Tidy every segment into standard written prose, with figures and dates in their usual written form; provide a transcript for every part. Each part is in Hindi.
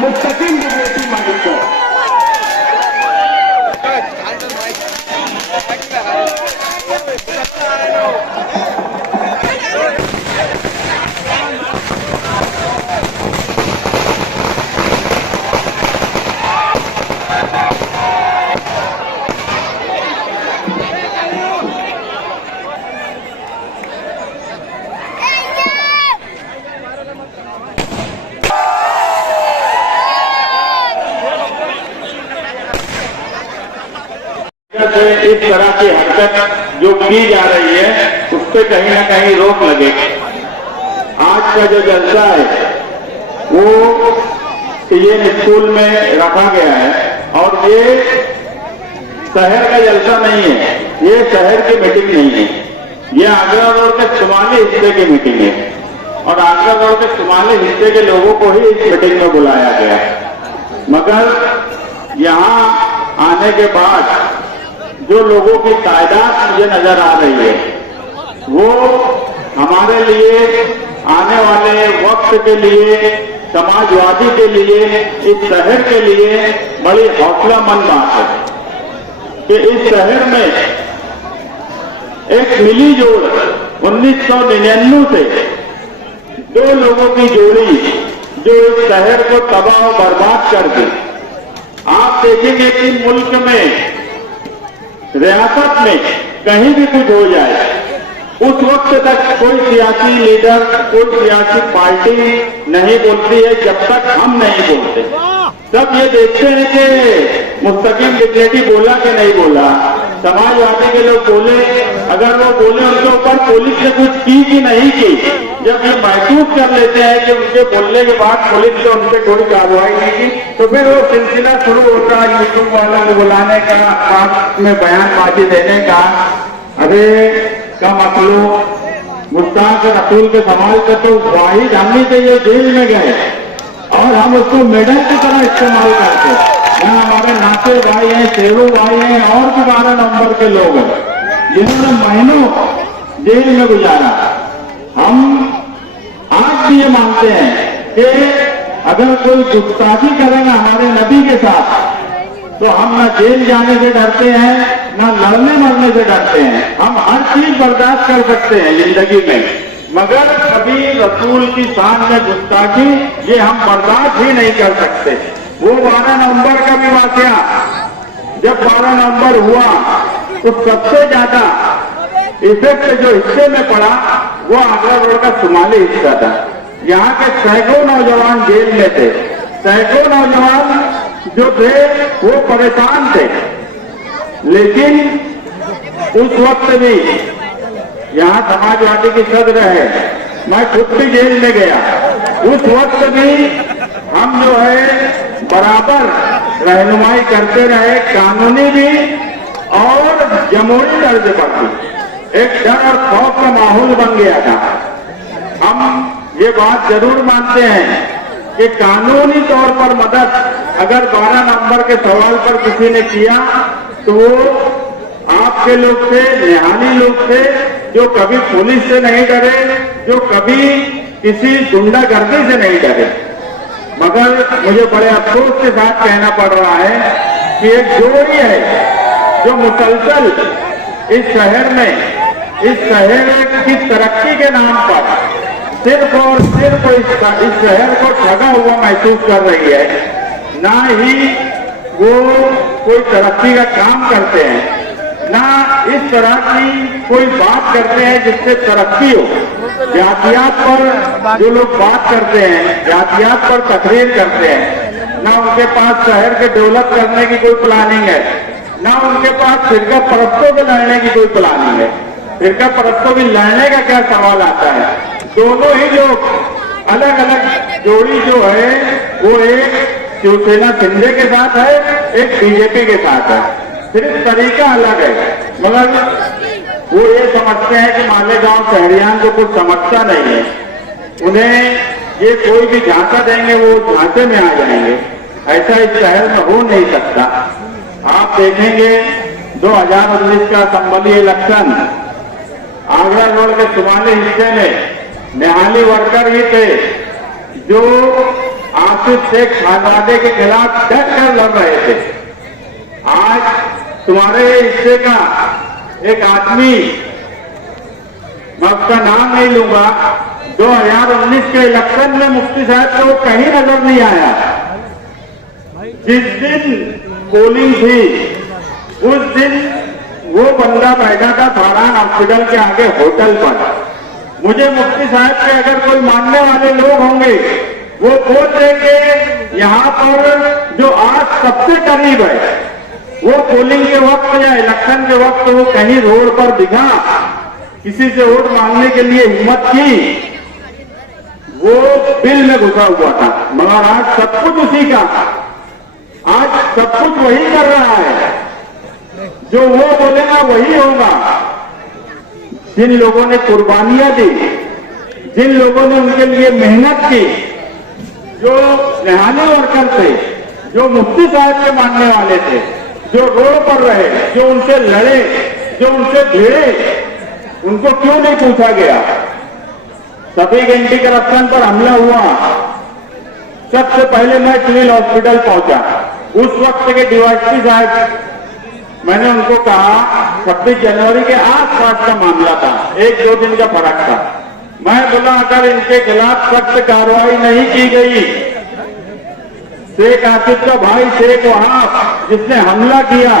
मुस्तकिल बिजनेसी मालिक को इस तरह की हरकत जो की जा रही है उस पर कहीं ना कहीं रोक लगे। आज का जो जलसा है वो ये स्कूल में रखा गया है और ये शहर का जलसा नहीं है, ये शहर की मीटिंग नहीं है, ये आगरा रोड के शुमाली हिस्से की मीटिंग है और आगरा रोड के शुमाली हिस्से के लोगों को ही इस मीटिंग में बुलाया गया। मगर यहाँ आने के बाद जो लोगों की तादाद मुझे नजर आ रही है वो हमारे लिए आने वाले वक्त के लिए, समाजवादी के लिए, इस शहर के लिए बड़ी हौसलामंद बात है कि इस शहर में एक मिली जोड़ 1999 से दो लोगों की जोड़ी जो इस शहर को तबाह और बर्बाद कर दी। आप देखेंगे कि मुल्क में, रियासत में कहीं भी कुछ हो जाए उस वक्त तक कोई सियासी लीडर, कोई सियासी पार्टी नहीं बोलती है जब तक हम नहीं बोलते। सब ये देखते हैं कि मुस्तकिल बिजनेसी बोला कि नहीं बोला, समाजवादी के लोग बोले, अगर वो बोले उनके ऊपर पुलिस ने कुछ की कि नहीं की। जब ये महसूस कर लेते हैं कि उनके बोलने के बाद पुलिस ने उनसे कोई कार्रवाई नहीं की तो फिर वो सिलसिला शुरू होता है यूट्यूब वालों को बुलाने का, आप में बयानबाजी देने का। अरे कम अकलो, मुस्ताक रसूल के सवाल का तो वाहिद हमने से ये जेल में गए और हम उसको मेडल की तरह इस्तेमाल करते हैं। यहाँ हमारे नाते भाई हैं, शेरू भाई हैं और भी 12 नंबर के लोग हैं जिन्होंने महीनों जेल में गुजारा। हम आज भी ये मानते हैं कि अगर कोई गुस्ताखी करेगा हमारे नबी के साथ तो हम न जेल जाने से डरते हैं, न लड़ने मरने से डरते हैं। हम हर चीज बर्दाश्त कर सकते हैं जिंदगी में, मगर कभी रसूल की शान में गुस्ताखी ये हम बर्दाश्त ही नहीं कर सकते। वो 12 नवंबर का भी वाकया, जब 12 नवंबर हुआ तो सबसे ज्यादा इफेक्ट जो हिस्से में पड़ा वो आगरा रोड का शुमाली हिस्सा था। यहाँ के सैकड़ों नौजवान जेल में थे, सैकड़ों नौजवान जो थे वो परेशान थे। लेकिन उस वक्त भी यहाँ समाजवादी की सदर है, मैं खुद भी जेल में गया, उस वक्त भी हम जो है बराबर रहनुमाई करते रहे, कानूनी भी और जमहूरी तर्ज पर भी। एक डर और खौफ का माहौल बन गया था। हम ये बात जरूर मानते हैं कि कानूनी तौर पर मदद अगर 12 नवंबर के सवाल पर किसी ने किया तो आपके लोग थे, निहाली लोग थे, जो कभी पुलिस से नहीं डरे, जो कभी किसी गुंडागर्दी से नहीं डरे। मगर मुझे बड़े अफसोस के साथ कहना पड़ रहा है कि एक जोड़ी है जो मुसलसल इस शहर में, इस शहर की तरक्की के नाम पर सिर्फ और सिर्फ इस शहर को ठगा हुआ महसूस कर रही है। ना ही वो कोई तरक्की का काम करते हैं, ना इस तरह की कोई बात करते हैं जिससे तरक्की हो। जातियात पर जो लोग बात करते हैं, जातियात पर तकरीर करते हैं, ना उनके पास शहर के डेवलप करने की कोई प्लानिंग है, ना उनके पास फिरका परस्तों के लड़ने की कोई प्लानिंग है। फिरका परस्तों की लड़ने का क्या सवाल आता है? दोनों ही लोग अलग अलग जोड़ी जो है वो एक शिवसेना शिंदे के साथ है, एक बीजेपी के साथ है, सिर्फ तरीका अलग है। मगर वो ये समझते हैं कि मालेगांव शहरियान को कुछ समझता नहीं है, उन्हें ये कोई भी झांसा देंगे वो झांसे में आ जाएंगे। ऐसा इस शहर में हो नहीं सकता। आप देखेंगे 2019 का संसदीय इलेक्शन आगरा रोड के शुमाली हिस्से में निहाली वर्कर ही थे जो आसिफ शेख खानवादे के खिलाफ डट कर लड़ रहे थे। आज तुम्हारे हिस्से का एक आदमी, मैं उसका नाम नहीं लूंगा, 2019 के इलेक्शन में मुफ्ती साहब को कहीं नजर नहीं आया। जिस दिन पोलिंग थी उस दिन वो बंदा बैठा था फारहान हॉस्पिटल के आगे होटल पर। मुझे मुफ्ती साहब के अगर कोई मानने वाले लोग होंगे वो बोल देंगे यहाँ पर जो आज सबसे करीब है वो पोलिंग के वक्त या इलेक्शन के वक्त वो कहीं रोड पर दिखा, किसी से वोट मांगने के लिए हिम्मत की, वो बिल में घुसा हुआ था। मगर आज सब कुछ उसी का, आज सब कुछ वही कर रहा है, जो वो बोलेगा वही होगा। जिन लोगों ने कुर्बानियां दी, जिन लोगों ने उनके लिए मेहनत की, जो नेहाली वर्कर थे, जो मुफ्ती साहब के मानने वाले थे, जो रोड पर रहे, जो उनसे लड़े, जो उनसे भिड़े, उनको क्यों नहीं पूछा गया? सभी एंटी करप्शन पर हमला हुआ, सबसे पहले मैं सिविल हॉस्पिटल पहुंचा। उस वक्त के डीवाईएसपी साहब, मैंने उनको कहा 26 जनवरी के आसपास का मामला था, 1-2 दिन का फर्क था। मैं बोला अगर इनके खिलाफ सख्त कार्रवाई नहीं की गई, शेख आसिफ का भाई शेख वहाब जिसने हमला किया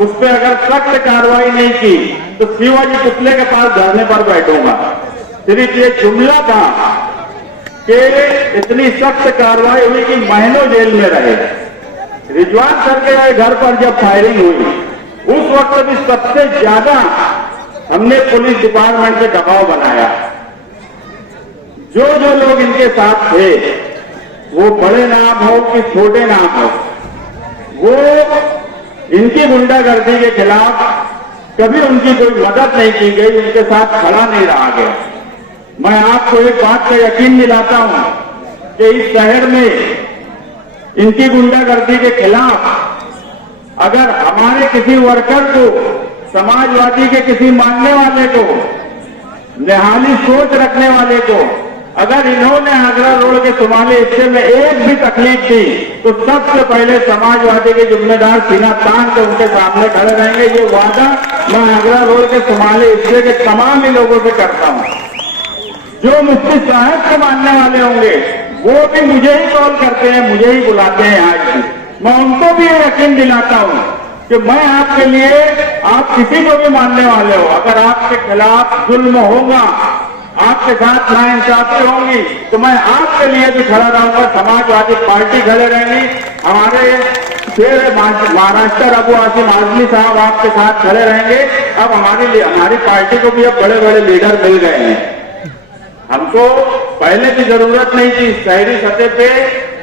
उस पर अगर सख्त कार्रवाई नहीं की तो शिवाजी पुतले के पास धरने पर बैठूंगा। सिर्फ ये जुमला था कि इतनी सख्त कार्रवाई हुई कि महीनों जेल में रहे। रिजवान सर के घर पर जब फायरिंग हुई उस वक्त भी सबसे ज्यादा हमने पुलिस डिपार्टमेंट से दबाव बनाया। जो जो लोग इनके साथ थे, वो बड़े नाम हो कि छोटे नाम हो, वो इनकी गुंडागर्दी के खिलाफ कभी उनकी कोई मदद नहीं की गई, उनके साथ खड़ा नहीं रहा गया। मैं आपको एक बात का यकीन दिलाता हूं कि इस शहर में इनकी गुंडागर्दी के खिलाफ अगर हमारे किसी वर्कर को, समाजवादी के किसी मानने वाले को, नेहाली सोच रखने वाले को, अगर इन्होंने आगरा रोड के शुमाली हिस्से में एक भी तकलीफ दी तो सबसे पहले समाजवादी के जिम्मेदार सीना तान के उनके सामने खड़े रहेंगे। ये वादा मैं आगरा रोड के शुमाली हिस्से के तमाम ही लोगों से करता हूं। जो मुफ्ती साहब को मानने वाले होंगे वो भी मुझे ही कॉल करते हैं, मुझे ही बुलाते हैं। आज भी मैं उनको भी यकीन दिलाता हूं कि मैं आपके लिए, आप किसी को भी मानने वाले हो, अगर आपके खिलाफ जुल्म होगा, आपके साथ नाइंसाफी होंगी तो मैं आपके लिए भी खड़ा रहूंगा। समाजवादी पार्टी खड़े रहेंगी, हमारे शेर महाराष्ट्र अबू आसिम आजमी साहब आपके साथ खड़े रहेंगे। अब हमारी पार्टी को भी अब बड़े बड़े लीडर मिल गए हैं। हमको पहले की जरूरत नहीं थी, शहरी सतह पे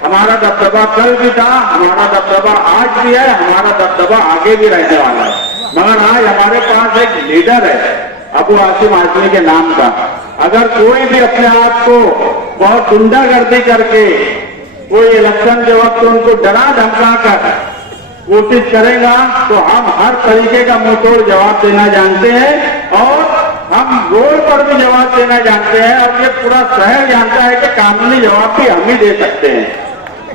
हमारा दबदबा कल भी था, हमारा दबदबा आज भी है, हमारा दबदबा आगे भी रहने वाला है। मगर आज हमारे पास एक लीडर है अबू आसिम आजमी के नाम का। अगर कोई भी अपने आप को बहुत गुंडागर्दी करके कोई इलेक्शन के वक्त उनको डरा धमका कर कोशिश करेगा तो हम हर तरीके का मुंहतोड़ जवाब देना जानते हैं और हम रोड पर भी जवाब देना जानते हैं। और ये पूरा शहर जानता है कि कानूनी जवाब भी हम ही दे सकते हैं,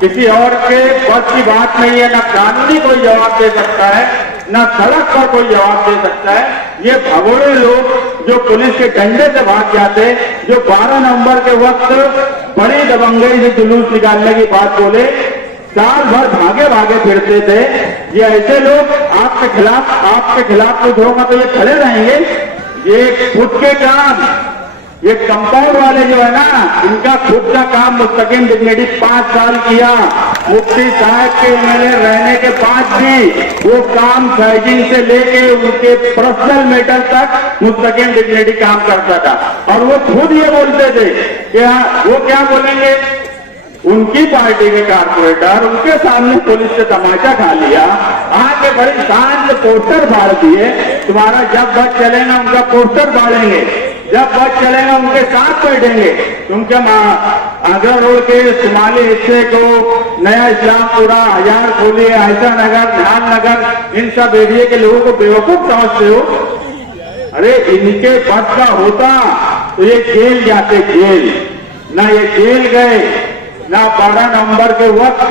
किसी और के बस की बात नहीं है। ना कानूनी कोई जवाब दे सकता है, ना सड़क पर कोई जवाब दे सकता है। ये भगोड़े लोग जो पुलिस के डंडे से भाग जाते, जो 12 नवंबर के वक्त बड़ी दबंगई से जुलूस निकालने की बात बोले, साल भर भागे भागे फिरते थे, ये ऐसे लोग आपके खिलाफ कुछ होगा तो ये खड़े रहेंगे। ये खुद के काम, ये कंपाउंड वाले जो है ना, इनका खुद का काम मुस्तकिल डिग्निटी 5 साल किया। मुफ्ती साहब के एमएलए रहने के बाद भी वो काम फैजिंग से लेके उनके पर्सनल मैटर तक मुस्तकिल डिग्निटी काम करता था। और वो खुद ये बोलते थे कि वो क्या बोलेंगे, उनकी पार्टी के कारपोरेटर उनके सामने पुलिस से तमाचा खा लिया, आके बड़ी शान से पोस्टर फाड़ दिए। तुम्हारा जब बस चलेगा उनका पोस्टर फाड़ेंगे, जब बस चलेगा उनके साथ बैठेंगे। तुमके आगरा रोड के शुमाली हिस्से को, नया इस्लामपुरा, हजार खोली, आयशा नगर, ध्यान नगर, इन सब एरिया के लोगों को बेवकूफ समझते हो। अरे इनके बस का होता तो ये जेल जाते, जेल ना ये जेल गए, ना 12 नवंबर के वक्त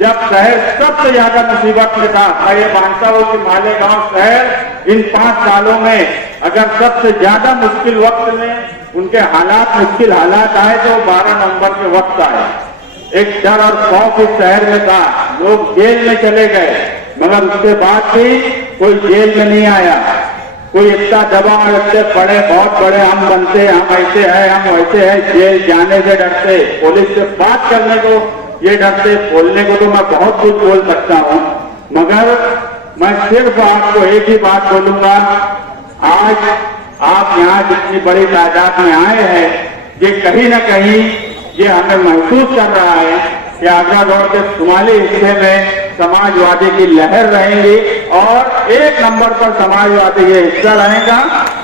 जब शहर सबसे ज्यादा मुसीबत में था। मैं ये मानता हूं कि मालेगांव शहर इन 5 सालों में अगर सबसे ज्यादा मुश्किल वक्त में उनके मुश्किल हालात आए तो 12 नवंबर के वक्त आए। एक डर और खौफ इस शहर में था, लोग जेल में चले गए, मगर उसके बाद भी कोई जेल में नहीं आया। कोई इतना दबाव इतने बड़े बहुत बड़े हम बनते, हम ऐसे हैं, हम वैसे हैं, जेल जाने से डरते, पुलिस से बात करने को ये डरते। बोलने को तो मैं बहुत कुछ बोल सकता हूं, मगर मैं सिर्फ आपको एक ही बात बोलूंगा। आज आप यहाँ जितनी बड़ी तादाद में आए हैं, ये कहीं न कहीं ये हमें महसूस कर रहा है कि आगरा रोड के शुमाली हिस्से में समाजवादी की लहर रहेगी और 1 नंबर पर समाजवादी ये हिस्सा रहेगा।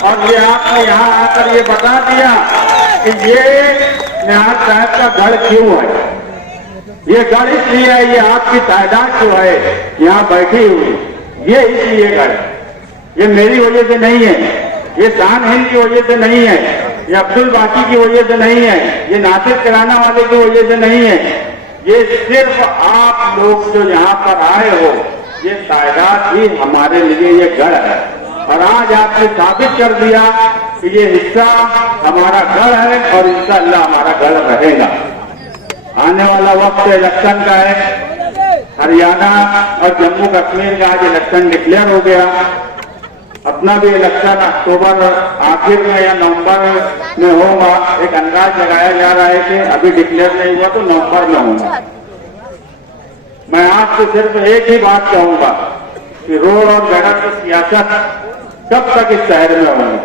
और ये आपने यहाँ आकर ये बता दिया कि ये निहाल साहब का गढ़ क्यों है। ये गढ़ इसलिए है, ये आपकी तादाद जो है यहाँ बैठी हुई, ये इसलिए गढ़, ये मेरी वजह से नहीं है, ये शान हिंद की वजह से नहीं है, ये अब्दुल बाकी की वजह से नहीं है, ये नासिर किराना वाले की वजह से नहीं है। ये सिर्फ आप लोग जो यहाँ पर आए हो, ये तादाद ही हमारे लिए ये गढ़ है। और आज आपने साबित कर दिया कि ये हिस्सा हमारा गढ़ है और इंशाअल्लाह हमारा गढ़ रहेगा। आने वाला वक्त इलेक्शन का है। हरियाणा और जम्मू कश्मीर का आज इलेक्शन डिक्लेयर हो गया। अपना भी इलेक्शन अक्टूबर आखिर में या नवंबर में होगा। एक अंदाज लगाया जा रहा है कि अभी डिक्लेयर नहीं हुआ तो नवंबर में होगा। मैं आपसे सिर्फ एक ही बात कहूंगा कि रोड और गटर की सियासत कब तक इस शहर में होगी।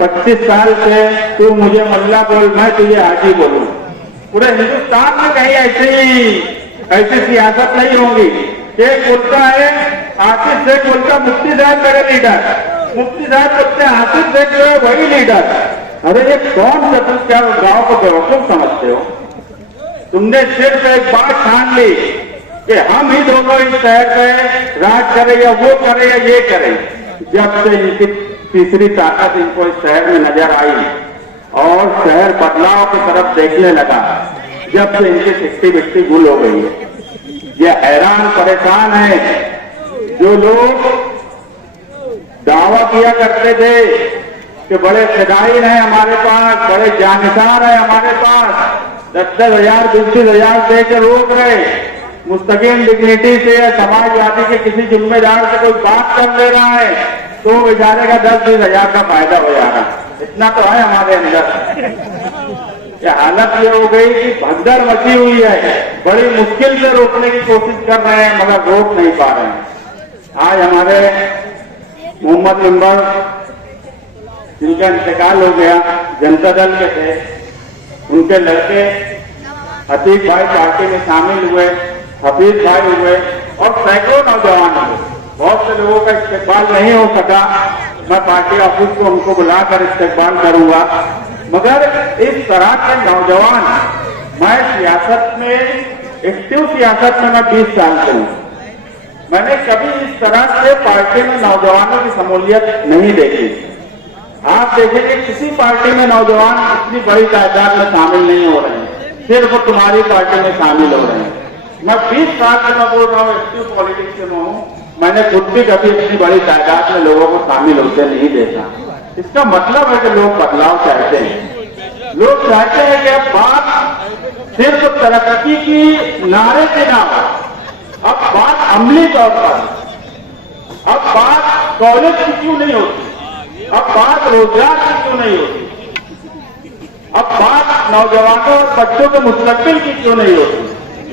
25 साल से तू मुझे मल्ला बोल, मैं तुझे हाजी बोलूं। पूरे हिंदुस्तान में कहीं ऐसी सियासत नहीं होगी। एक बोलता है आसिफ शेख, बोलता मुफ्ती साहब मेरे लीडर, मुफ्ती साहब बोलते हैं आसिफ शेख जो है वही लीडर। अरे ये कौन सा, तुम क्या गांव को बेवकूफ समझते हो? तुमने सिर्फ एक बात ठान ली कि हम ही दोनों इस शहर में राज करें या वो करें या ये करें। जब से इनकी तीसरी ताकत इनको इस शहर में नजर आई और शहर बदलाव की तरफ देखने लगा, जब से इनकी सिट्टी बिट्टी गुल हो गई है। ये हैरान परेशान है। जो लोग दावा किया करते थे कि बड़े फिदायीन हैं हमारे पास, बड़े जानसार हैं हमारे पास, 10,000 20,000 दे के रोक रहे, मुस्तकिल डिग्निटी से या समाजवादी के किसी जिम्मेदार से कोई बात कर ले रहा है तो बेचारे का 10-20,000 का फायदा हो जा रहा। इतना तो है हमारे अंदर। ये हालत ये हो गई कि भगदड़ मची हुई है। बड़ी मुश्किल से रोकने की कोशिश कर रहे हैं मगर रोक नहीं पा रहे हैं। आज हमारे मोहम्मद मेंबर जिनका इंतकाल हो गया, जनता दल के थे, उनके लड़के हफीज भाई पार्टी में शामिल हुए, हफीज भाई हुए और सैकड़ों नौजवान हुए। बहुत से लोगों का इस्तेकबाल नहीं हो सका। मैं पार्टी ऑफिस को उनको बुलाकर इस्तेकबाल करूंगा, मगर इस तरह के नौजवान, मैं सियासत में एक्टिव सियासत में मैं 20 साल से हूं, मैंने कभी इस तरह से पार्टी में नौजवानों की शमूलियत नहीं देखी। आप देखेंगे किसी पार्टी में नौजवान इतनी बड़ी तादाद में शामिल नहीं हो रहे हैं, सिर्फ तुम्हारी पार्टी में शामिल हो रहे हैं। मैं 20 साल से मैं बोल रहा हूँ, एक्टिव पॉलिटिक्स में हूँ, मैंने खुद भी कभी इतनी बड़ी तादाद में लोगों को शामिल होते नहीं देखा। इसका मतलब है कि लोग बदलाव चाहते हैं। लोग चाहते हैं कि अब बात सिर्फ तरक्की की नारे से ना हो, अब बात अमली तौर पर, अब बात कॉलेज की क्यों नहीं होती, अब बात रोजगार की क्यों नहीं होती, अब बात नौजवानों और बच्चों के मुस्तकबिल की क्यों नहीं होती।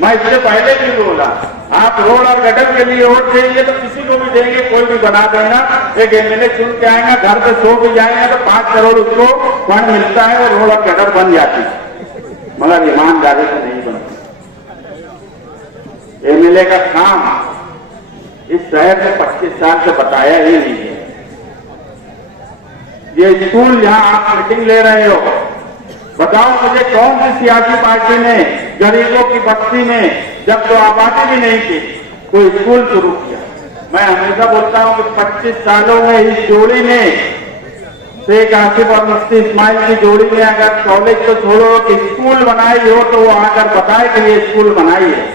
मैं इससे पहले भी बोला, आप रोड और गटर के लिए वोट देंगे तो किसी को भी देंगे, कोई भी बना देना, एक एमएलए चुन के आएगा, घर पे सो भी जाएंगे तो 5 करोड़ उसको फंड मिलता है और रोड और गटर बन जाती है, मगर ईमानदारी से नहीं बनती। एमएलए का काम इस शहर में 25 साल से बताया ही नहीं है। ये स्कूल जहां आप मीटिंग ले रहे हो, बताओ मुझे कौन सी सियासी पार्टी ने गरीबों की बस्ती में, जब तो आबादी भी नहीं थी, कोई स्कूल शुरू किया। मैं हमेशा बोलता हूं कि 25 सालों में इस जोड़ी ने शेख आसिफ और मुफ्ती इस्माइल की जोड़ी ने अगर कॉलेज तो छोड़ो कि स्कूल बनाई हो तो वो आकर बताए कि ये स्कूल बनाई है।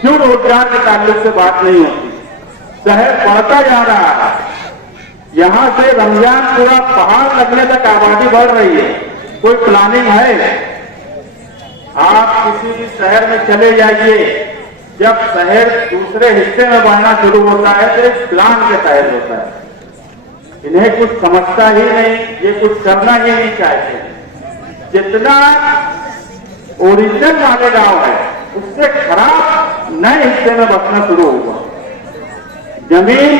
क्यों रोजगार के ताल्लुक से बात नहीं होती? शहर बढ़ता जा रहा है, यहां से रमजानपुरा पहाड़ लगने तक आबादी बढ़ रही है। कोई प्लानिंग है? आप किसी भी शहर में चले जाइए, जब शहर दूसरे हिस्से में बढ़ना शुरू होता है तो एक प्लान के तहत होता है। इन्हें कुछ समझता ही नहीं, ये कुछ करना ही नहीं चाहते। जितना ओरिजिनल वाले गांव है उससे खराब नए हिस्से में बसना शुरू हुआ। जमीन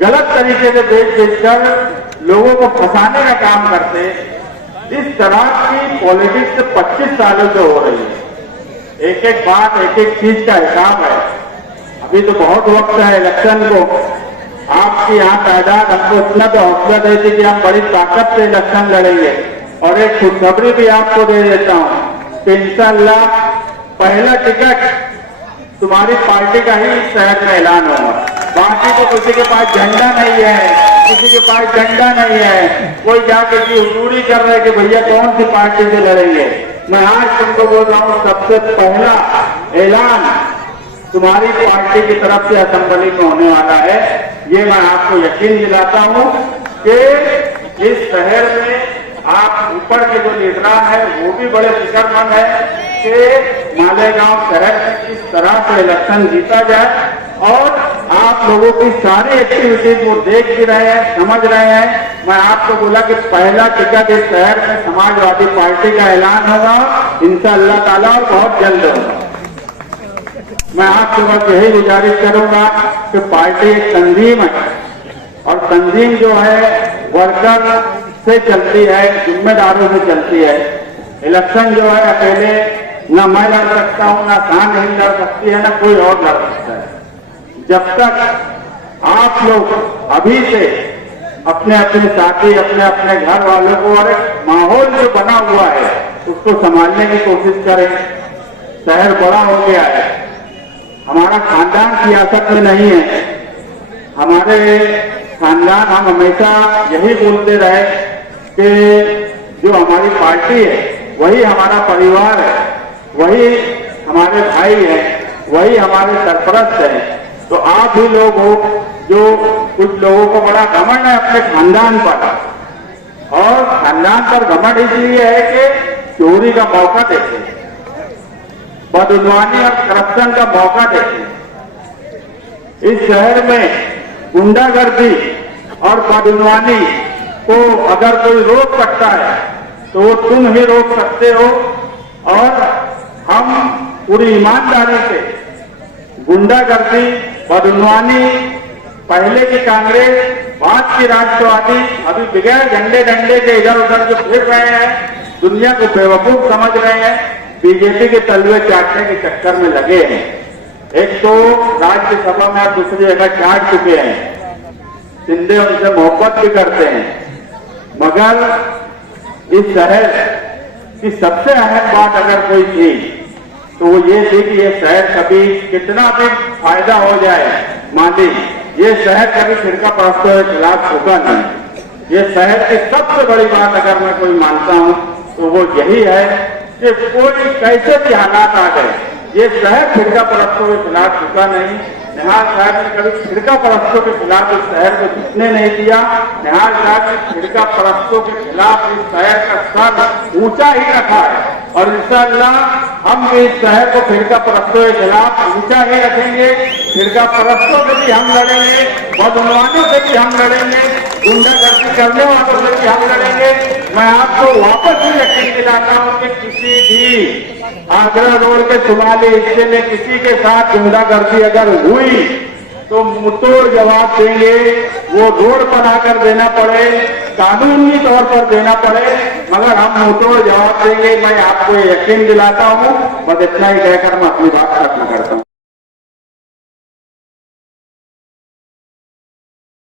गलत तरीके से बेच लोगों को फंसाने का काम करते। इस तरह की पॉलिटिक्स 25 सालों से हो रही है। एक एक बात, एक एक चीज का हिसाब है। अभी तो बहुत वक्त है इलेक्शन को। आपकी यहाँ तादाद हमको इतना तो हौसला देती कि हम बड़ी ताकत से इलेक्शन लड़ेंगे। और एक खुशखबरी भी आपको दे देता हूँ कि इंशाअल्लाह पहला टिकट तुम्हारी पार्टी का ही शहर में ऐलान होगा। बाकी तो किसी के पास झंडा नहीं है, किसी के पास झंडा नहीं है। कोई जाके की हुजूरी कर रहे कि भैया कौन सी पार्टी से लड़ेंगे। मैं आज तुमको बोल रहा हूँ, सबसे पहला ऐलान तुम्हारी पार्टी की तरफ से असेंबली में होने वाला है। ये मैं आपको यकीन दिलाता हूँ कि इस शहर में आप ऊपर के जो लीडरान है वो भी बड़े फिक्रमंद है कि मालेगांव शहर में किस तरह से इलेक्शन जीता जाए। और आप लोगों की सारी एक्टिविटीज वो देख भी रहे हैं, समझ रहे हैं। मैं आपको बोला कि पहला टिकट इस शहर में समाजवादी पार्टी का ऐलान होगा इंशाअल्लाह ताला, और बहुत जल्द होगा। मैं आपसे बस यही गुजारिश करूंगा कि पार्टी एक तंजीम है और तंजीम जो है वर्कर से चलती है, जिम्मेदारों से चलती है। इलेक्शन जो है अकेले न मैं लड़ सकता हूं, न शान नहीं लड़ सकती है, न कोई और लड़ सकता है। जब तक आप लोग अभी से अपने अपने साथी, अपने अपने घर वालों को और एक माहौल जो बना हुआ है उसको संभालने की कोशिश करें। शहर बड़ा हो गया है, हमारा खानदान सियासत में नहीं है। हमारे खानदान, हम हमेशा यही बोलते रहे कि जो हमारी पार्टी है वही हमारा परिवार है, वही हमारे भाई है, वही हमारे सरपरस्त है। तो आप भी लोग हो जो कुछ लोगों को बड़ा घमंड है अपने खानदान पर, और खानदान पर घमंड इसलिए है कि चोरी का मौका देते, बदुनवानी और करप्शन का मौका देते। इस शहर में गुंडागर्दी और बदुनवानी को अगर कोई रोक सकता है तो वो तुम ही रोक सकते हो। और हम पूरी ईमानदारी से गुंडागर्दी, बदुनवानी, पहले की कांग्रेस, बाद की राष्ट्रवादी, अभी बगैर झंडे डंडे के इधर उधर जो फिर रहे हैं, दुनिया को बेवकूफ समझ रहे हैं, बीजेपी के तलवे चाटने के चक्कर में लगे हैं। एक तो राज्यसभा में आप दूसरी जगह चाट चुके हैं, शिंदे उनसे मोहब्बत भी करते हैं, मगर इस शहर की सबसे अहम बात अगर कोई थी तो वो ये थी कि ये शहर कभी कितना भी फायदा हो जाए माली, ये शहर कभी फिरका परस्तों के खिलाफ होगा नहीं। ये शहर की सबसे बड़ी बात अगर मैं कोई मानता हूं तो वो यही है कि कोई कैसे भी हालात आ गए, ये शहर फिरका परस्तों के खिलाफ झुका नहीं। निहाल साहब ने कभी फिरका परस्तों के खिलाफ इस शहर को जीतने नहीं दिया। निहाल साहब ने फिरका परस्तों के खिलाफ इस शहर का सर ऊंचा ही रखा है, और इंशाअल्लाह हम भी इस शहर को फिरका परस्तों के खिलाफ ऊंचा ही रखेंगे। फिरका परस्तों से भी हम लड़ेंगे, बदुनवानों से भी हम लड़ेंगे, गुंडागर्दी करने वालों से भी हम लड़ेंगे। मैं आपको वापस भी यकीन दिलाता हूं कि किसी भी आगरा रोड के शुमाली हिस्से में किसी के साथ गुंडागर्दी अगर हुई तो मुंहतोड़ जवाब देंगे। वो रोड पर आकर देना पड़े, कानूनी तौर पर देना पड़े, मगर हम मुंहतोड़ जवाब देंगे। मैं आपको यकीन दिलाता हूं। बस इतना ही कहकर मैं अपनी बात खत्म करता हूं।